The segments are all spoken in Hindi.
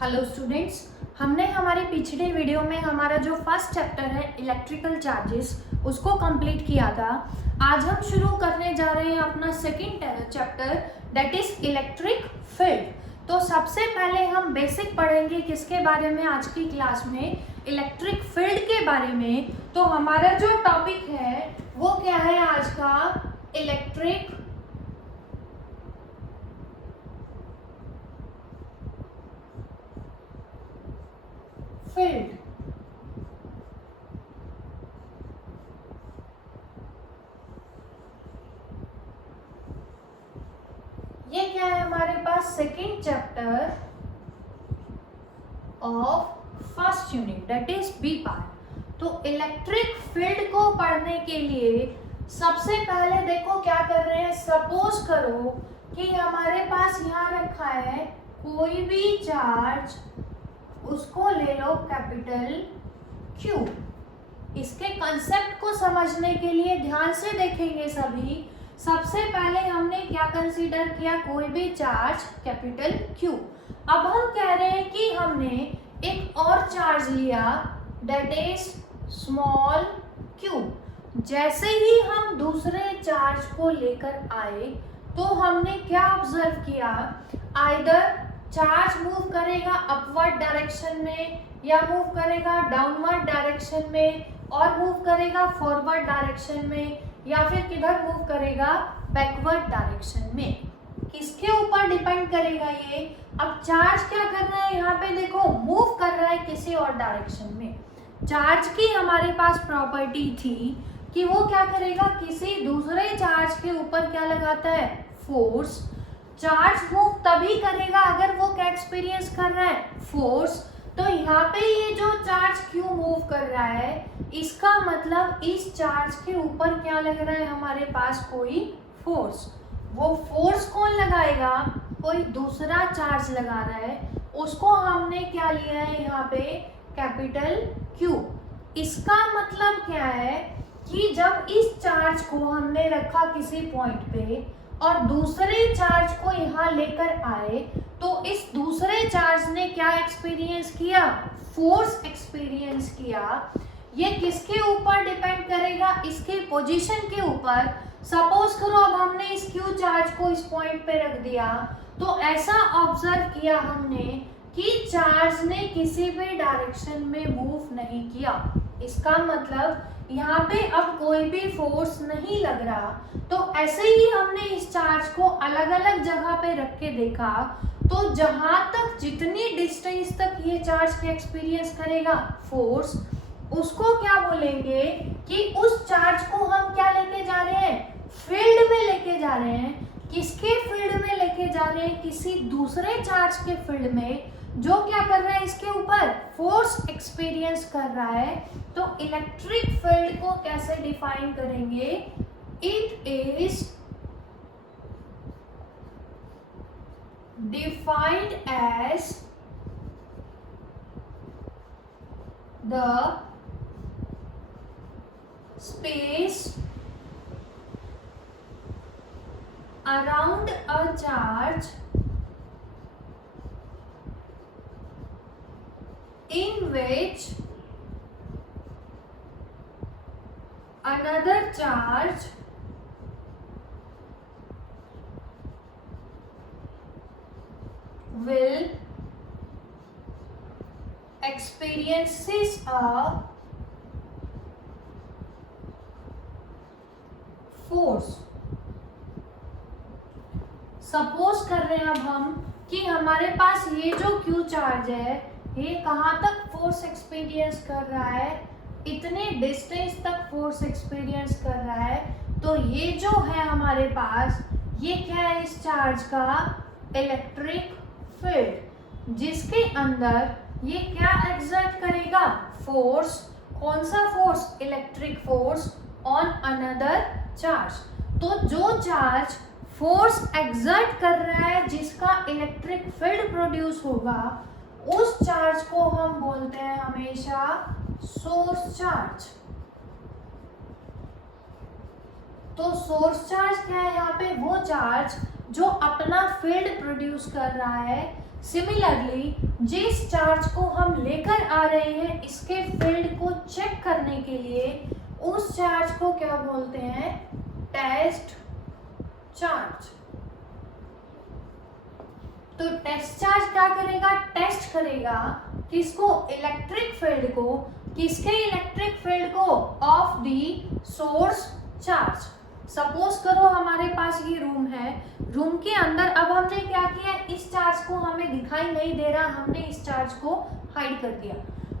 हेलो स्टूडेंट्स, हमने हमारे पिछले वीडियो में हमारा जो फर्स्ट चैप्टर है इलेक्ट्रिकल चार्जेस उसको कंप्लीट किया था। आज हम शुरू करने जा रहे हैं अपना second chapter that is electric field. तो सबसे पहले हम बेसिक पढ़ेंगे किसके बारे में आज की क्लास में, इलेक्ट्रिक फील्ड के बारे में। तो हमारा जो टॉपिक है वो क्या है आज का, इलेक्ट्रिक फील्ड। ये क्या है हमारे पास, second chapter of first unit that is B part. तो इलेक्ट्रिक फील्ड को पढ़ने के लिए सबसे पहले देखो क्या कर रहे हैं। सपोज करो कि हमारे पास यहाँ रखा है कोई भी चार्ज, उसको ले लो कैपिटल क्यू। इसके कंसेप्ट को समझने के लिए ध्यान से देखेंगे सभी। सबसे पहले हमने क्या कंसीडर किया, कोई भी चार्ज कैपिटल क्यू। अब हम कह रहे हैं कि हमने एक और चार्ज लिया दैट इज स्मॉल क्यू। जैसे ही हम दूसरे चार्ज को लेकर आए तो हमने क्या ऑब्जर्व किया, आइदर चार्ज मूव करेगा अपवर्ड डायरेक्शन में, या मूव करेगा डाउनवर्ड डायरेक्शन में, और मूव करेगा फॉरवर्ड डायरेक्शन में, या फिर किधर मूव करेगा, बैकवर्ड डायरेक्शन में। किसके ऊपर डिपेंड करेगा ये। अब चार्ज क्या कर रहा है, यहाँ पे देखो मूव कर रहा है किसी और डायरेक्शन में। चार्ज की हमारे पास प्रॉपर्टी थी कि वो क्या करेगा, किसी दूसरे चार्ज के ऊपर क्या लगाता है, फोर्स। चार्ज मूव तभी करेगा अगर वो क्या एक्सपीरियंस कर रहा है, फोर्स। तो यहाँ पे ये जो चार्ज क्यों मूव कर रहा है, इसका मतलब इस चार्ज के ऊपर क्या लग रहा है हमारे पास, कोई फोर्स। वो फोर्स कौन लगाएगा, कोई दूसरा चार्ज लगा रहा है, उसको हमने क्या लिया है यहाँ पे, कैपिटल क्यू। इसका मतलब क्या है कि जब इस चार्ज को हमने रखा किसी पॉइंट पे और दूसरे चार्ज को यहाँ लेकर आए तो इस दूसरे चार्ज ने क्या एक्सपीरियंस किया, फोर्स एक्सपीरियंस किया। ये किसके ऊपर डिपेंड करेगा, इसके पोजीशन के ऊपर। सपोज करो अब हमने इस क्यू चार्ज को इस पॉइंट पे रख दिया तो ऐसा ऑब्जर्व किया हमने कि चार्ज ने किसी भी डायरेक्शन में मूव नहीं किया। इसका मतलब यहाँ पे अब कोई भी फोर्स नहीं लग रहा। तो ऐसे ही हमने इस चार्ज को अलग अलग जगह पे रख के देखा तो जहां तक जितनी डिस्टेंस तक ये चार्ज के एक्सपीरियंस करेगा फोर्स, उसको क्या बोलेंगे कि उस चार्ज को हम क्या लेके जा रहे हैं, फील्ड में लेके जा रहे हैं। किसके फील्ड में लेके जा रहे हैं, किसी दूसरे चार्ज के फील्ड में जो क्या कर रहा है, इसके ऊपर फोर्स एक्सपीरियंस कर रहा है। तो इलेक्ट्रिक फील्ड को कैसे डिफाइन करेंगे, it is defined as the space around a charge in which another charge will experiences a force। Suppose कर रहे हैं अब हम कि हमारे पास ये जो क्यू चार्ज है ये कहाँ तक फोर्स एक्सपीरियंस कर रहा है, इतने डिस्टेंस तक फोर्स एक्सपीरियंस कर रहा है। तो ये जो है हमारे पास, ये क्या है इस चार्ज का, इलेक्ट्रिक फील्ड, जिसके अंदर ये क्या एक्सर्ट करेगा, फोर्स। कौन सा force, electric force on another charge. तो जो चार्ज फोर्स एक्सर्ट कर रहा है जिसका इलेक्ट्रिक फील्ड प्रोड्यूस होगा, उस चार्ज को हम बोलते हैं हमेशा सोर्स चार्ज। तो सोर्स चार्ज क्या है यहाँ पे, वो चार्ज जो अपना फील्ड प्रोड्यूस कर रहा है सिमिलरली जिस चार्ज को हम लेकर आ रहे हैं इसके फील्ड को चेक करने के लिए उस चार्ज को क्या बोलते हैं, टेस्ट चार्ज। तो टेस्ट चार्ज क्या करेगा, टेस्ट करेगा किसको, इलेक्ट्रिक फील्ड को, किसके इलेक्ट्रिक फील्ड को, of the source charge. Suppose करो हमारे पास ये रूम है, रूम के अंदर अब हमने क्या किया, इस चार्ज को हमें दिखाई नहीं दे रहा, हमने इस चार्ज को हाइड कर दिया।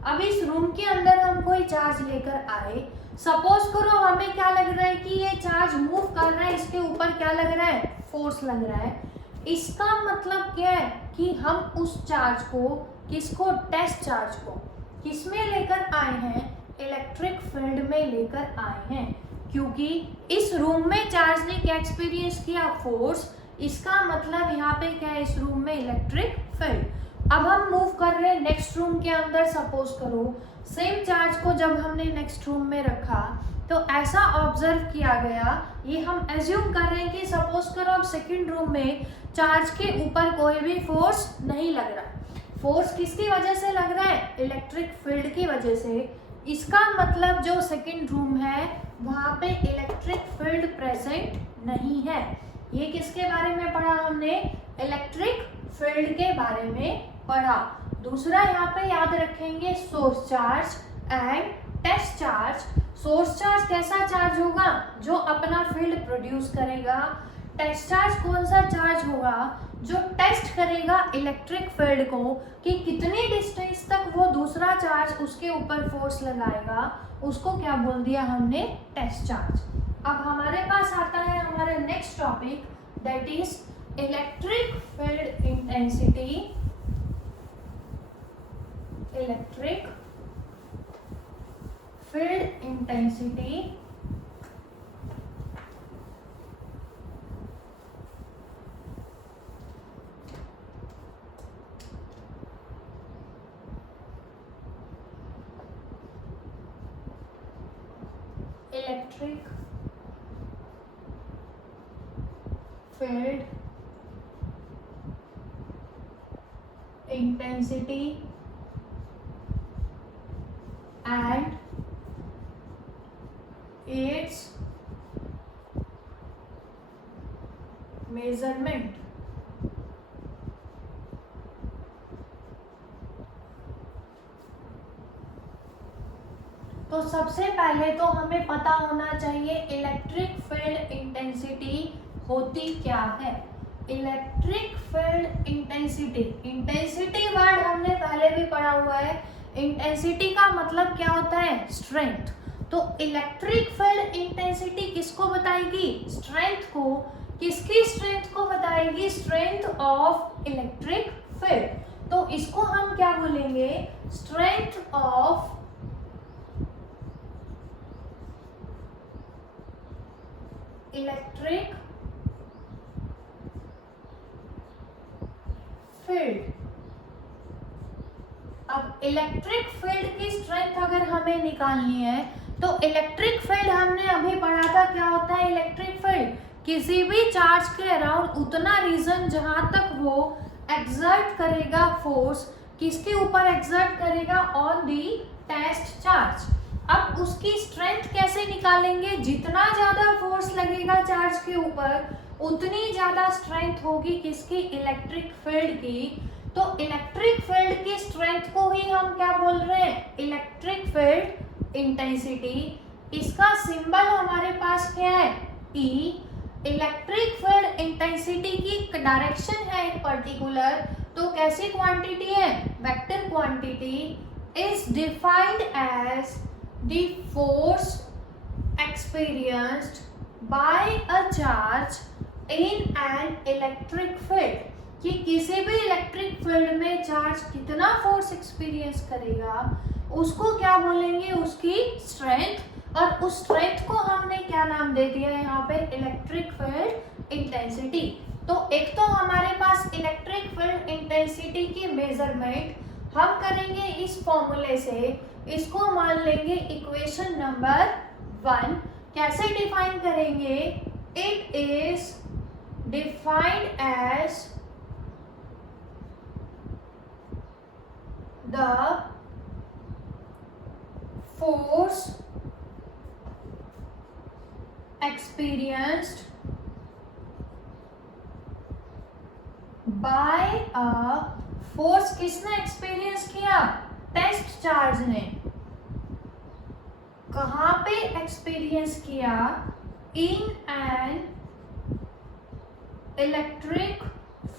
अब इस रूम के अंदर हम कोई चार्ज लेकर आए, सपोज करो हमें क्या लग रहा है कि ये चार्ज मूव कर रहा है, इसके ऊपर क्या लग रहा है, फोर्स लग रहा है। इसका मतलब क्या है कि हम उस चार्ज को, किसको, टेस्ट चार्ज को किसमें लेकर आए हैं, इलेक्ट्रिक फील्ड में लेकर आए हैं, क्योंकि इस रूम में चार्ज ने क्या एक्सपीरियंस किया, फोर्स। इसका मतलब यहाँ पे क्या है, इस रूम में इलेक्ट्रिक फील्ड। अब हम मूव कर रहे हैं नेक्स्ट रूम के अंदर, सपोज करो सेम चार्ज को जब हमने नेक्स्ट रूम में रखा तो ऐसा ऑब्जर्व किया गया, ये हम एज्यूम कर रहे हैं कि सपोज करो अब सेकंड रूम में चार्ज के ऊपर कोई भी फोर्स नहीं लग रहा। फोर्स किसकी वजह से लग रहा है, इलेक्ट्रिक फील्ड की वजह से। इसका मतलब जो सेकंड रूम है वहाँ पे इलेक्ट्रिक फील्ड प्रेजेंट नहीं है। ये किसके बारे में पढ़ा हमने, इलेक्ट्रिक फील्ड के बारे में पढ़ा। दूसरा यहाँ पे याद रखेंगे source charge and test charge. Source charge कैसा चार्ज होगा, जो अपना फील्ड प्रोड्यूस करेगा। टेस्ट चार्ज कौन सा चार्ज होगा, जो टेस्ट करेगा इलेक्ट्रिक फील्ड को कि कितनी डिस्टेंस तक वो दूसरा चार्ज उसके ऊपर फोर्स लगाएगा, उसको क्या बोल दिया हमने, टेस्ट चार्ज। अब हमारे पास आता है हमारा next topic, that is electric field intensity. Electric field intensity electric field intensity and it's measurement. तो सबसे पहले तो हमें पता होना चाहिए इलेक्ट्रिक फील्ड इंटेंसिटी होती क्या है। Electric field intensity, intensity word हमने पहले भी पढ़ा हुआ है। इंटेंसिटी का मतलब क्या होता है, स्ट्रेंथ। तो इलेक्ट्रिक फील्ड इंटेंसिटी किसको बताएगी, स्ट्रेंथ को। किसकी स्ट्रेंथ को बताएगी, स्ट्रेंथ ऑफ इलेक्ट्रिक फील्ड। तो इसको हम क्या बोलेंगे, स्ट्रेंथ ऑफ इलेक्ट्रिक फील्ड। अब इलेक्ट्रिक फील्ड की स्ट्रेंथ अगर हमें निकालनी है तो इलेक्ट्रिक फील्ड हमने अभी पढ़ा था, क्या होता है इलेक्ट्रिक फील्ड, किसी भी चार्ज के अराउंड उतना रीजन जहां तक वो एक्सर्ट करेगा फोर्स, किसके ऊपर एक्सर्ट करेगा, ऑन दी टेस्ट चार्ज। अब उसकी स्ट्रेंथ कैसे निकालेंगे, जितना ज्यादा फोर्स लगेगा चार्ज के ऊपर उतनी ज्यादा स्ट्रेंथ होगी किसकी, इलेक्ट्रिक फील्ड की। तो इलेक्ट्रिक फील्ड की स्ट्रेंथ को ही हम क्या बोल रहे हैं, इलेक्ट्रिक फील्ड इंटेंसिटी। इसका सिंबल हमारे पास क्या है, E। इलेक्ट्रिक फील्ड इंटेंसिटी की डायरेक्शन है एक पर्टिकुलर, तो कैसी क्वांटिटी है, vector quantity. Is defined as the force experienced by a charge in an electric field। कि किसी भी इलेक्ट्रिक फील्ड में चार्ज कितना फोर्स एक्सपीरियंस करेगा उसको क्या बोलेंगे, उसकी स्ट्रेंथ। और उस स्ट्रेंथ को हमने क्या नाम दे दिया है यहाँ पे, इलेक्ट्रिक फील्ड इंटेंसिटी। तो एक तो हमारे पास इलेक्ट्रिक फील्ड इंटेंसिटी की मेजरमेंट हम करेंगे इस फॉर्मूले से, इसको मान लेंगे इक्वेशन नंबर 1। कैसे डिफाइन करेंगे, it is defined as the force experienced by a force किसने एक्सपीरियंस किया? टेस्ट चार्ज ने। कहां पे एक्सपीरियंस किया? In an electric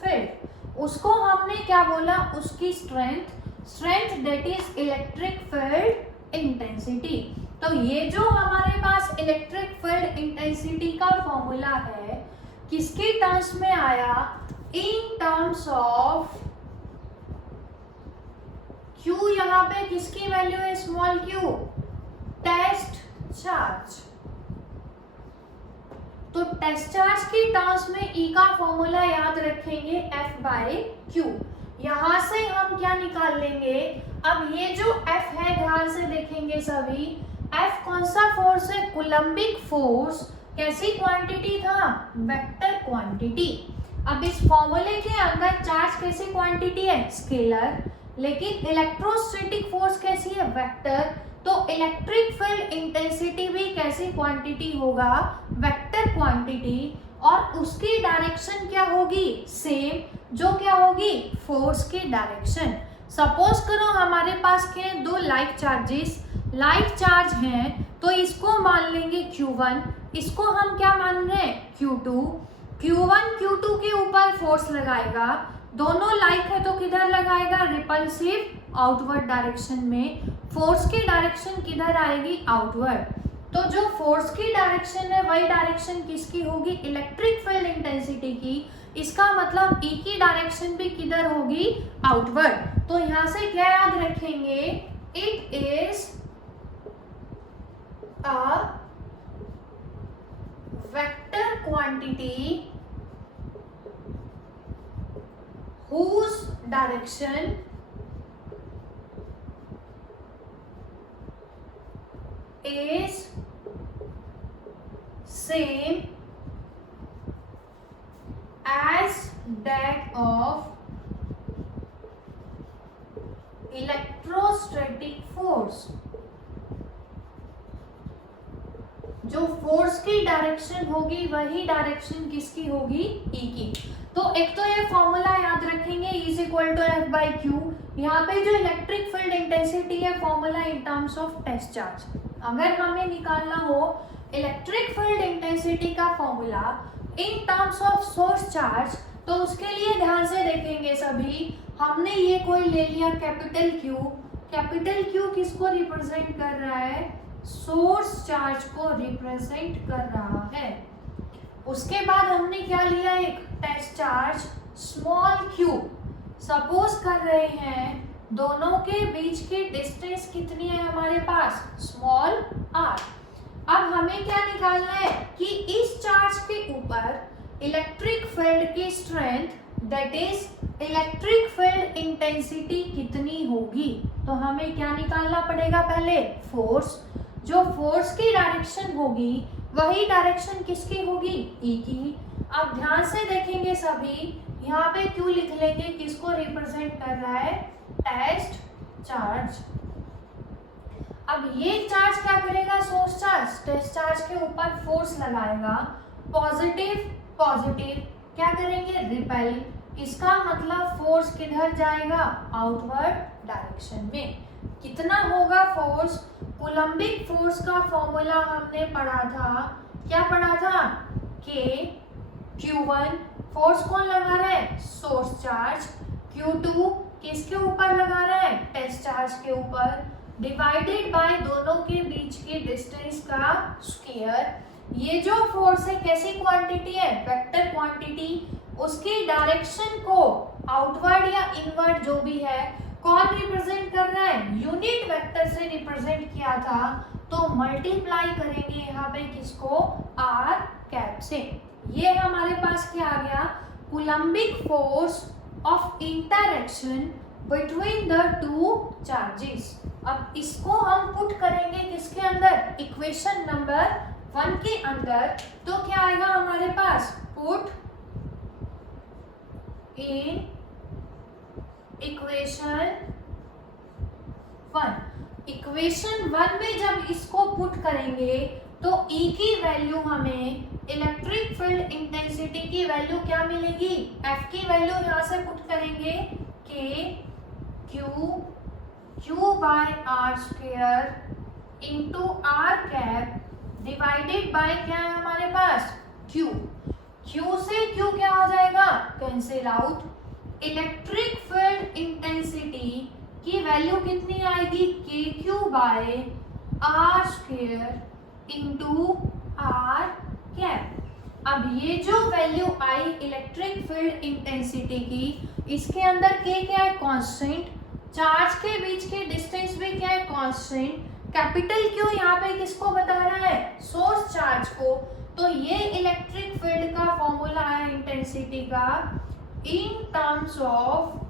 field. उसको हमने क्या बोला? उसकी strength that is electric field intensity. तो ये जो हमारे पास इलेक्ट्रिक फील्ड इंटेंसिटी का फॉर्मूला है किसके टर्म्स में आया? In terms of Q। यहाँ पे किसकी वैल्यू है? Small q, test charge. तो टेस्ट चार्ज की टर्म्स में E का फॉर्मूला याद रखेंगे F/Q। यहां से हम क्या निकाल लेंगे? अब ये जो F है ध्यान से देखेंगे सभी, F कौन सा फोर्स है? Coulombic force. कैसी क्वांटिटी था? Vector quantity. अब इस फॉर्मूले के अंदर चार्ज कैसी क्वांटिटी है? स्केलर। लेकिन इलेक्ट्रोस्टैटिक फोर्स कैसी है? वेक्टर। तो इलेक्ट्रिक फील्ड इंटेंसिटी भी कैसी क्वांटिटी होगा? Vector quantity. और उसकी डायरेक्शन क्या होगी? सेम। जो क्या होगी? फोर्स की डायरेक्शन। सपोज करो हमारे पास के दो लाइक चार्जेस, लाइक चार्ज हैं, तो इसको मान लेंगे Q1, इसको हम क्या मान रहे हैं? Q2। Q1 Q2 के ऊपर फोर्स लगाएगा, दोनों लाइक है तो किधर लगाएगा? रिपल्सिव आउटवर्ड डायरेक्शन में। फोर्स की डायरेक्शन किधर आएगी? आउटवर्ड। तो जो फोर्स की डायरेक्शन है वही डायरेक्शन किसकी होगी? इलेक्ट्रिक फील्ड इंटेंसिटी की। इसका मतलब E की डायरेक्शन भी किधर होगी? आउटवर्ड। तो यहां से क्या याद रखेंगे? It is a vector quantity whose direction is same as that of electrostatic force। जो फोर्स की डायरेक्शन होगी वही डायरेक्शन किसकी होगी? E की। तो एक तो ये फॉर्मूला याद रखेंगे E = F/Q। यहाँ पे जो इलेक्ट्रिक फील्ड इंटेंसिटी है formula in terms of test charge. अगर हमें निकालना हो इलेक्ट्रिक फील्ड इंटेंसिटी का formula in terms of source charge, तो उसके लिए ध्यान से देखेंगे सभी। हमने ये कोई ले लिया कैपिटल Q। कैपिटल Q किसको रिप्रेजेंट कर रहा है? सोर्स चार्ज को रिप्रेजेंट कर रहा है। उसके बाद हमने क्या लिया? एक test charge small q। Suppose कर रहे हैं दोनों के बीच की डिस्टेंस कितनी है हमारे पास? Small r। अब हमें क्या निकालना है कि इस चार्ज के ऊपर इलेक्ट्रिक फील्ड की strength that is electric field intensity कितनी होगी। तो हमें क्या निकालना पड़ेगा? पहले फोर्स। जो फोर्स की डायरेक्शन होगी वही डायरेक्शन किसकी होगी? E की। अब ध्यान से देखेंगे सभी, यहाँ पे Q लिख लेंगे, किसको रिप्रेजेंट कर रहा है? Test charge. अब ये चार्ज क्या करेगा? सोर्स चार्ज टेस्ट चार्ज के ऊपर फोर्स लगाएगा, पॉजिटिव पॉजिटिव क्या करेंगे? रिपेल। इसका मतलब फोर्स किधर जाएगा? आउटवर्ड डायरेक्शन में। कितना होगा फोर्स? कूलम्बिक फोर्स का फॉर्मूला हमने पढ़ा था। क्या पढ़ा था? K Q1 फोर्स कौन लगा रहा है? Source charge. Q2 किसके ऊपर लगा रहा है? टेस्ट चार्ज के ऊपर। डिवाइडेड बाय दोनों के बीच की डिस्टेंस का स्क्वायर। ये जो फोर्स है कैसी क्वांटिटी है? Vector quantity. उसकी डायरेक्शन को आउटवर्ड या इनवर्ड जो भी है कौन रिप्रेजेंट कर रहा है? यूनिट वेक्टर से रिप्रेजेंट किया था, तो मल्टीप्लाई करेंगे यहाँ पे किसको? r कैप से। ये हमारे पास क्या आ गया? Coulombic force of interaction between the two charges. अब इसको हम पुट करेंगे किसके अंदर? इक्वेशन नंबर 1 के अंदर। तो क्या आएगा हमारे पास? Put in equation 1। इक्वेशन 1 में जब इसको पुट करेंगे तो E की वैल्यू हमें इलेक्ट्रिक फील्ड इंटेंसिटी की वैल्यू क्या मिलेगी, F की वैल्यू यहाँ से पुट करेंगे K Q by r square into r cap divided by क्या है हमारे पास Q। Q से Q क्या हो जाएगा, cancel out. Electric field intensity की वैल्यू कितनी आएगी, KQ by r square into r cap. अब ये जो वैल्यू आई इलेक्ट्रिक फील्ड इंटेंसिटी की, इसके अंदर K क्या है, कांस्टेंट। चार्ज के बीच के डिस्टेंस भी क्या है, कांस्टेंट। कैपिटल Q यहाँ पे किसको बता रहा है, सोर्स चार्ज को। तो ये इलेक्ट्रिक फील्ड का फॉर्मूला है इंटेंसिटी का इन terms of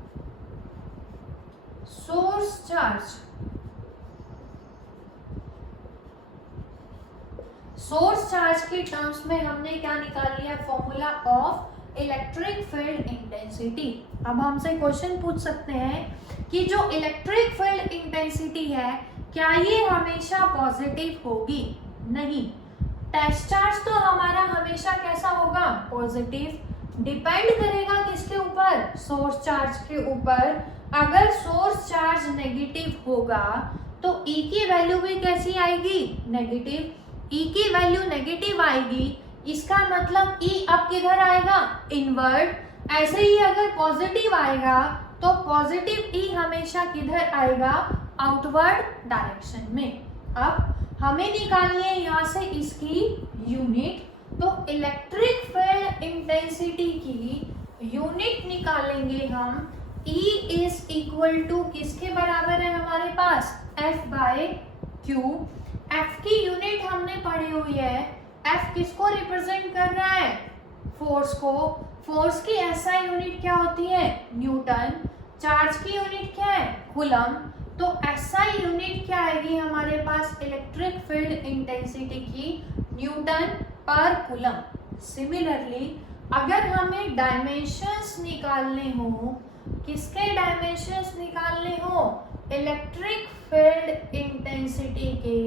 source charge. Source charge के टर्म्स में हमने क्या निकाल लिया, formula of electric field intensity. अब हमसे क्वेश्चन पूछ सकते हैं कि जो इलेक्ट्रिक फील्ड इंटेंसिटी है क्या ये हमेशा पॉजिटिव होगी, नहीं। टेस्ट चार्ज तो हमारा हमेशा कैसा होगा, पॉजिटिव। डिपेंड करेगा किसके ऊपर, सोर्स चार्ज के ऊपर। अगर सोर्स चार्ज नेगेटिव होगा तो E की वैल्यू भी कैसी आएगी, नेगेटिव। E की वैल्यू नेगेटिव आएगी, इसका मतलब E अब किधर आएगा, इनवर्ड। ऐसे ही अगर पॉजिटिव आएगा तो पॉजिटिव E हमेशा किधर आएगा, आउटवर्ड डायरेक्शन में। अब हमें निकालनी है यहाँ से इसकी यूनिट। तो इलेक्ट्रिक फील्ड इंटेंसिटी की यूनिट निकालेंगे हम। E इज इक्वल टू किसके बराबर है हमारे पास, F बाय Q। F की यूनिट हमने पढ़ी हुई है। F किसको रिप्रेजेंट कर रहा है, फोर्स को। फोर्स की SI यूनिट क्या होती है, न्यूटन। चार्ज की यूनिट क्या है, कूलम। तो SI यूनिट क्या आएगी हमारे पास इलेक्ट्रिक फील्ड इंटेंसिटी की, न्यूटन पर कूलम। सिमिलरली अगर हमें डायमेंशंस निकालने हो, किसके डायमेंशंस निकालने हो, इलेक्ट्रिक फील्ड इंटेंसिटी के,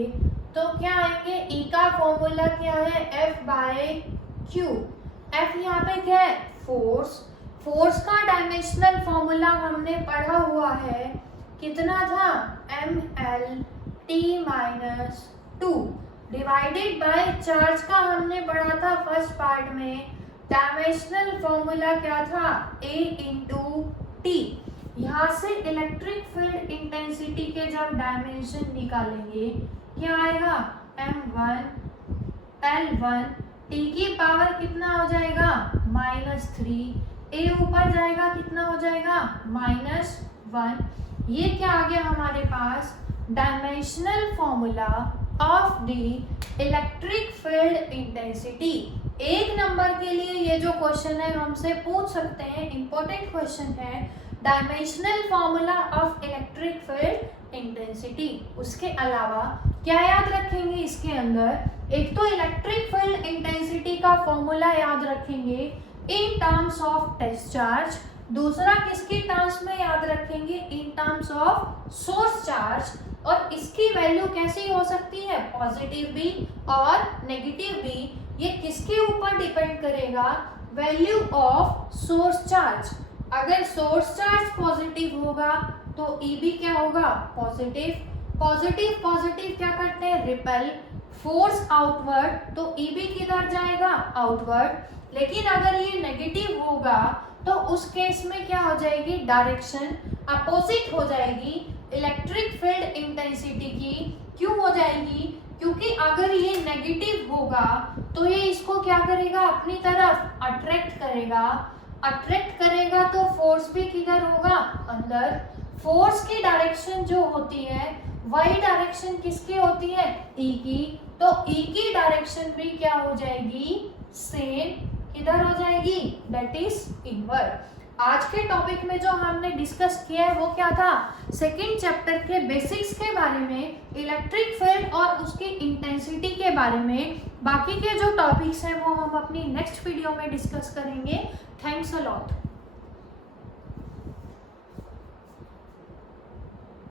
तो क्या आएंगे, E का फॉर्मूला क्या है, F बाय Q। F यहाँ पे क्या है, फोर्स। फोर्स का डायमेंशनल फॉर्मूला हमने पढ़ा हुआ है, कितना था, mL/T-2 डिवाइडेड बाय चार्ज का हमने पढ़ा था फर्स्ट पार्ट में। डायमेंशनल फॉर्मूला क्या था, A/T। यहाँ से इलेक्ट्रिक फील्ड इंटेंसिटी के जब डायमेंशन निकालेंगे क्या आएगा, M1L1 T की पावर कितना हो जाएगा, -3। A ऊपर जाएगा कितना हो जाएगा, -1। ये क्या आ गया हमारे पास, dimensional formula of the electric field intensity. एक नंबर के लिए ये जो क्वेश्चन है हमसे पूछ सकते हैं, इंपॉर्टेंट क्वेश्चन है, dimensional formula of electric field intensity. उसके अलावा क्या याद रखेंगे इसके अंदर, एक तो इलेक्ट्रिक फील्ड इंटेंसिटी का फॉर्मूला याद रखेंगे in terms of test charge. दूसरा किसकी टर्म्स में याद रखेंगे, in terms of source charge. और इसकी वैल्यू कैसी हो सकती है, पॉजिटिव भी और नेगेटिव भी। ये किसके ऊपर डिपेंड करेगा, वैल्यू ऑफ सोर्स चार्ज। अगर सोर्स चार्ज पॉजिटिव होगा तो E भी क्या होगा, पॉजिटिव। पॉजिटिव पॉजिटिव क्या करते हैं, रिपेल। फोर्स आउटवर्ड तो E भी किधर जाएगा, आउटवर्ड। लेकिन अगर ये नेगेटिव होगा तो उस केस में क्या हो जाएगी, डायरेक्शन अपोजिट हो जाएगी इलेक्ट्रिक फील्ड इंटेंसिटी की। क्यों हो जाएगी, क्योंकि अगर ये नेगेटिव होगा तो ये इसको क्या करेगा, अपनी तरफ अट्रैक्ट करेगा। अट्रैक्ट करेगा तो फोर्स भी किधर होगा, अंदर। फोर्स की डायरेक्शन जो होती है वही डायरेक्शन किसकी होती है, E की। तो E की डायरेक्शन भी क्या हो जाएगी, सेम किधर हो जाएगी, दैट इज इनवर्ड। आज के टॉपिक में जो हमने डिस्कस किया है वो क्या था, सेकंड चैप्टर के बेसिक्स के बारे में, इलेक्ट्रिक फील्ड और उसकी इंटेंसिटी के बारे में। बाकी के जो टॉपिक्स हैं वो हम अपनी नेक्स्ट वीडियो में डिस्कस करेंगे। Thanks a lot.